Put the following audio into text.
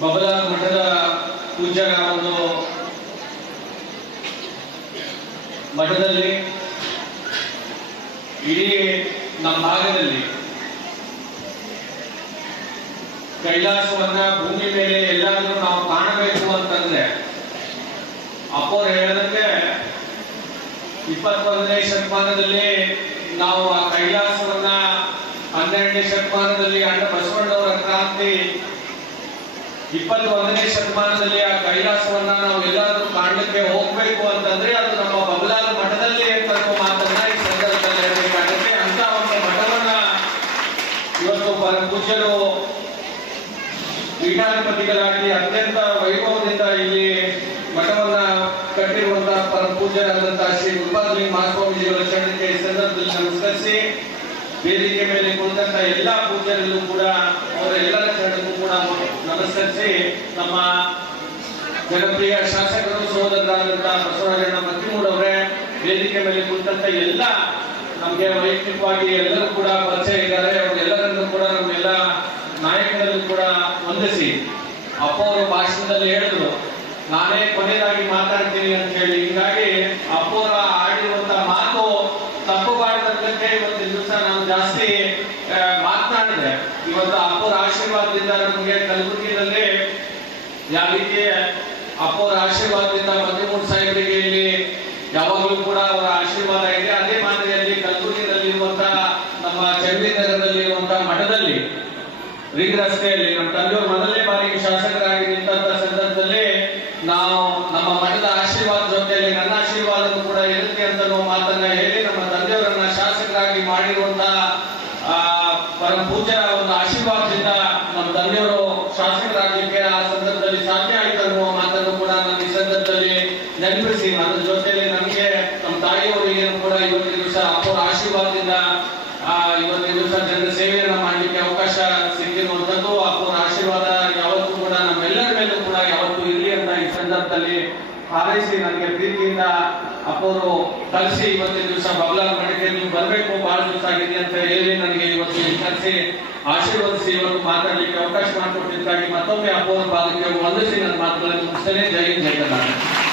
ಬಬಲ ಮಠದ ಪೂಜ್ಯರ ಒಂದು ಮಠದಲ್ಲಿ, ಇಡೀ ನಮ್ಮ ಭಾಗದಲ್ಲಿ ಕೈಲಾಸವನ್ನ ಭೂಮಿ ಮೇಲೆ ಎಲ್ಲಾದ್ರೂ ನಾವು ಕಾಣಬೇಕು ಅಂತಂದ್ರೆ, ಅಪ್ಪೋರು ಹೇಳದಂತೆ ಇಪ್ಪತ್ತೊಂದನೇ ಶತಮಾನದಲ್ಲಿ ನಾವು ಆ ಕೈಲಾಸವನ್ನ ಹನ್ನೆರಡನೇ ಶತಮಾನದಲ್ಲಿ ಅಣ್ಣ ಬಸವಣ್ಣವರ ಕ್ರಾಂತಿ ಇಪ್ಪತ್ತೊಂದನೇ ಶತಮಾನದಲ್ಲಿ ಆ ಕೈಲಾಸವನ್ನ ನಾವು ಎಲ್ಲಾದ್ರೂ ಕಾಣಲಿಕ್ಕೆ ಹೋಗ್ಬೇಕು ಅಂತಂದ್ರೆ ಅದು ನಮ್ಮ ಬಬಲಾದ ಮಠದಲ್ಲಿ ಇರ್ತಕ್ಕ ಮಾತನ್ನ ಈ ಸಂದರ್ಭದಲ್ಲಿ ಹೇಳಬೇಕಾಗುತ್ತೆ. ಅಂತ ಒಂದು ಮಠವನ್ನ ಇವತ್ತು ಪೂಜ್ಯರು ಪೀಠಾಧಿಪತಿಗಳಾಗಿ ಅತ್ಯಂತ ವೈಭವದಿಂದ ಇಲ್ಲಿ ಮಠವನ್ನ ಕಟ್ಟಿರುವಂತಹ ಪರಮ ಪೂಜ್ಯರಾದಂತಹ ಶ್ರೀ ಗುರುಪಾದಲಿಂಗ ಮಹಾಸ್ವಾಮೀಜಿಯವರ ಚರಣಕ್ಕೆ ಈ ಸಂದರ್ಭದಲ್ಲಿ ನಮಸ್ಕರಿಸಿ, ವೇದಿಕೆ ಮೇಲೆ ಕುಳಿತಂತ ಎಲ್ಲಾ ಪೂಜ್ಯರಲ್ಲೂ ಕೂಡ ಅವರ ಎಲ್ಲರ ಚರಣಕ್ಕೂ ಕೂಡ ನಮಸ್ಕರಿಸಿ ನಮ್ಮ ಜನಪ್ರಿಯ ಶಾಸಕರು ಸಹೋದರರಾದಂತಹ ಬಸವರಾಜಣ್ಣ ಮತ್ತಿಮೂಡ್ ಅವರೇ, ವೇದಿಕೆ ಮೇಲೆ ಕುಂತಂತ ಎಲ್ಲ ನಮಗೆ ವೈಯಕ್ತಿಕವಾಗಿ ಎಲ್ಲರೂ ಕೂಡ ಪರಿಚಯ ಇದ್ದಾರೆ. ಅವರೆಲ್ಲರನ್ನು ಕೂಡ ನಮ್ಮೆಲ್ಲ ನಾಯಕರನ್ನು ಕೂಡ ವಂದಿಸಿ. ಅಪ್ಪ ಅವರು ಭಾಷಣದಲ್ಲಿ ಹೇಳಿದ್ರು, ನಾನೇ ಕೊನೆಯದಾಗಿ ಮಾತಾಡ್ತೀನಿ ಅಂತ ಹೇಳಿ. ಹೀಗಾಗಿ ಅಪ್ಪವರ ಆಡಿರುವಂತಹ ಮಾತು ತಪ್ಪು ಬಾರದಂತೆ ಇವತ್ತಿನ ದಿವಸ ನಾನು ಜಾಸ್ತಿ ಇವತ್ತು ಅಪ್ಪರ ಆಶೀರ್ವಾದದಿಂದ ನಮಗೆ ಕಲಬುರಗಿನಲ್ಲೇ ಯಾವ ರೀತಿ ಅಪ್ಪರ ಆಶೀರ್ವಾದದಿಂದ ಮಧ್ಯಮೂರ್ ಸಾಹೇಬರಿಗೆ ಇಲ್ಲಿ ಯಾವಾಗಲೂ ಕೂಡ ಅವರ ಆಶೀರ್ವಾದ ಇದೆ. ಅದೇ ಮಾದರಿಯಲ್ಲಿ ಕಲಬುರಗಿಯಲ್ಲಿರುವಂತಹ ನಮ್ಮ ಚಂಡೀನಗರದಲ್ಲಿ ಇರುವಂತಹ ಮಠದಲ್ಲಿ ರಿಂಗ್ ರಸ್ತೆಯಲ್ಲಿ ನಮ್ಮ ತಂದೆಯವರು ಮೊದಲನೇ ಬಾರಿಗೆ ಶಾಸಕರಾಗಿ ನಿಂತಹ ಸಂದರ್ಭದಲ್ಲಿ ನಾವು ನಮ್ಮ ಮಠದ ಆಶೀರ್ವಾದ ಜೊತೆಯಲ್ಲಿ ನನ್ನ ಆಶೀರ್ವಾದನೂ ಕೂಡ ಇರುತ್ತೆ ಅಂತ ಅನ್ನೋ ಮಾತನ್ನ ಹೇಳಿ ನಮ್ಮ ತಂದೆಯವರನ್ನ ಶಾಸಕರಾಗಿ ಮಾಡಿರುವಂತಹ ಆ, ಪರಮ ಪೂಜ್ಯರ ಒಂದು ಆಶೀರ್ವಾದದಿಂದ ನಮ್ಮ ತಂದೆಯವರು ಶಾಸಕರಾಗಲಿಕ್ಕೆ ಆ ಸಂದರ್ಭದಲ್ಲಿ ಸಾಧ್ಯ ಆಯ್ತು ಅನ್ನುವ ಮಾತನ್ನು ಕೂಡ ನಾನು ಈ ಸಂದರ್ಭದಲ್ಲಿ ನೆನಪಿಸಿ ಅದ್ರ ಜೊತೆಯಲ್ಲಿ ನಮಗೆ ನಮ್ಮ ತಾಯಿಯವರಿಗೆ ಕೂಡ ಇವತ್ತಿನ ದಿವಸ ಅಪ್ಪರ ಆಶೀರ್ವಾದದಿಂದ ಆ, ಇವತ್ತಿನ ದಿವಸ ಜನರ ಸೇವೆಯನ್ನ ಮಾಡಲಿಕ್ಕೆ ಅವಕಾಶ ಸಿಕ್ಕಿರುವಂತದ್ದು ಅಪ್ಪರ ಆಶೀರ್ವಾದ ಯಾವತ್ತೂ ಕೂಡ ನಮ್ಮೆಲ್ಲರ ಮೇಲೂ ಕೂಡ ಯಾವತ್ತೂ ಇರಲಿ ಅಂತ ಈ ಸಂದರ್ಭದಲ್ಲಿ ಹಾರೈಸಿ ನನಗೆ ಪ್ರೀತಿಯಿಂದ ಅಪ್ಪವರು ಕಲಿಸಿ ಇವತ್ತಿನ ದಿವಸ ಬಬಲಾದ ಮಾಡಿದ್ರೆ ನೀವು ಬರಬೇಕು, ಬಹಳ ದಿವಸ ಆಗಿದೆ ಅಂತ ಹೇಳಿ ನನಗೆ ಇವತ್ತು ಕಲಿಸಿ ಆಶೀರ್ವದಿಸಿ ಇವತ್ತು ಮಾತಾಡಲಿಕ್ಕೆ ಅವಕಾಶ ಮಾಡಿಕೊಟ್ಟಿದ್ದಕ್ಕಾಗಿ ಮತ್ತೊಮ್ಮೆ ಅಪ್ಪವರ ಪಾದಕ್ಕೆ ವಂದಿಸಿ ನನ್ನ ಮಾತುಗಳನ್ನು ಮುಗಿಸ್ತೇನೆ. ಜೈ ಜೈ ಕರ್ನಾಟಕ.